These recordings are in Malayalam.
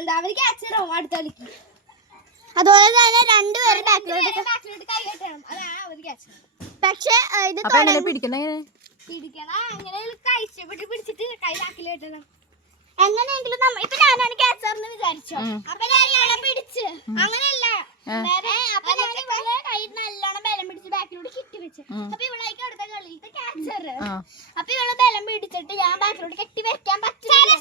എന്താ അവർ ക്യാച്ച് റോ അടുത്ത കളിക്ക്. അതുപോലെ തന്നെ രണ്ടുപേരും ബാക്കിലോട്ട് ബാക്കിലോട്ട് കൈ കെട്ടണം. അതാണ് അവർ ക്യാച്ച് പക്ഷെ ഇത് അപ്പൊ എങ്ങനെ പിടിക്കണ എങ്ങനെ? പിടിക്കണം. അങ്ങനെ കഴിച്ചപ്പെട്ട് പിടിച്ചിട്ട് കൈ ബാക്കിൽ കെട്ടണം. എങ്ങനെയെങ്കിലും നമ്മ ഇപ്പൊ ഞാനാണ് ക്യാച്ചർന്ന് വിചാരിച്ചോ. അപ്പൊ ഞാൻ ഇയാളെ പിടിച്ച്. അങ്ങനെയല്ല. അപ്പൊ ഞാൻ ഇവളെ കൈ നല്ലോണം ബലം പിടിച്ച് ബാക്കിലോട്ട് കിട്ടി വെച്ചു. അപ്പൊ ഇവളേക്ക് അടുത്ത കളിയിലത്തെ ക്യാച്ചർ അപ്പൊ ഇവൾ ബലം പിടിച്ചിട്ട് ഞാൻ ബാക്കിലോട്ട് കെട്ടി വെക്കാൻ പറ്റുന്നില്ല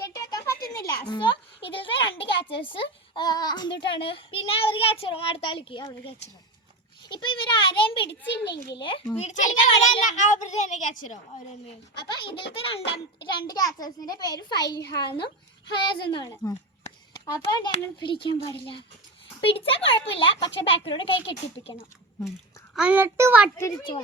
കെട്ടി വെക്കാൻ പറ്റുന്നില്ല സോ ഇതിലത്തെ രണ്ട് ക്യാച്ചേഴ്സ് എന്തുട്ടാണ്? പിന്നെ ഒരു ക്യാച്ച് അടുത്ത കളിക്ക്. അവർ ക്യാച്ചർ ഇപ്പൊ ഇവർ ആരെയും പിടിച്ചില്ലെങ്കിൽ പിടിച്ചെടുക്കാൻ അവർ തന്നെ ക്യാച്ച് റോ അവർ തന്നെ അപ്പൊ ഇതിലത്തെ രണ്ടാം രണ്ട് ക്യാച്ചേഴ്സിന്റെ പേര് ഫൈഹാന്നും ഹയാസ് എന്നാണ്. അപ്പൊ ഞങ്ങൾ പിടിക്കാൻ പാടില്ല. പിടിച്ചാൽ കുഴപ്പമില്ല. പക്ഷെ ബാക്കിലൂടെ കൈ കെട്ടിപ്പിക്കണം. എന്നിട്ട് വട്ടിരിച്ചു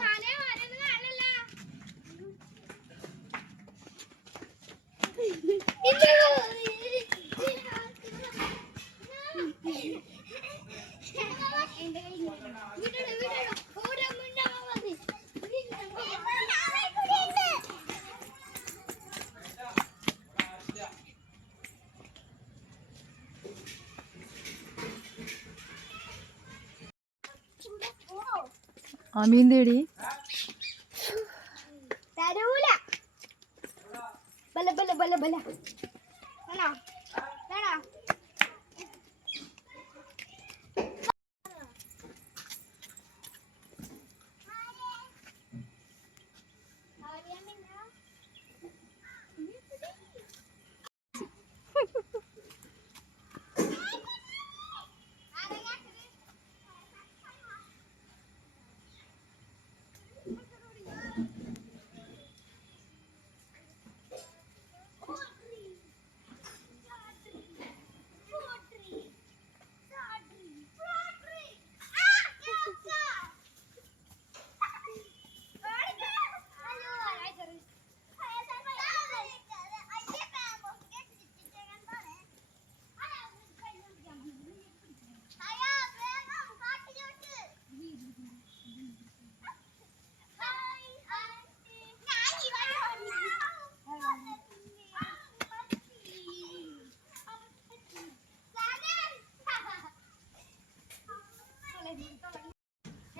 ആ മീൻ തേടി തരൂല. ബല ബല ബല ബല. വേണോ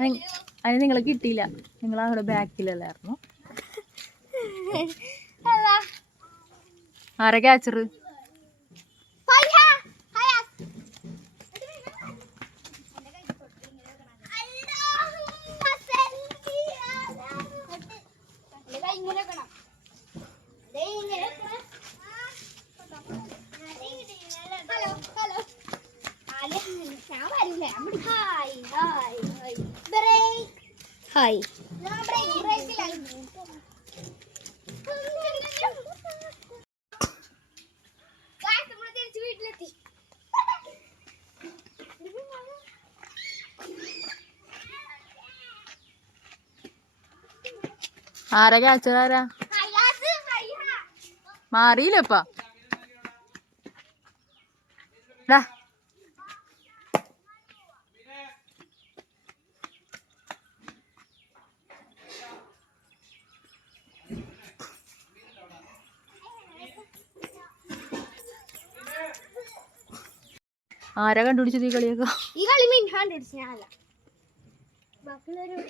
അതിന് നിങ്ങളെ കിട്ടിയില്ല. നിങ്ങൾ അവിടെ ബാക്കിലല്ലായിരുന്നു? ആരെ ക്യാച്ചർ. Hello hello. ഞാൻ വരില്ല. Hi hi. ഹായ്. ആരാ ഹയ്യ മാറിയില്ലപ്പാ ആരാ കണ്ടുപിടിച്ചത് ഈ കളിയൊക്കെ? ഈ കളി മിൻഹാൻ കണ്ടുപിടിച്ച ഞാനല്ല. ബാക്കിയുള്ളവരും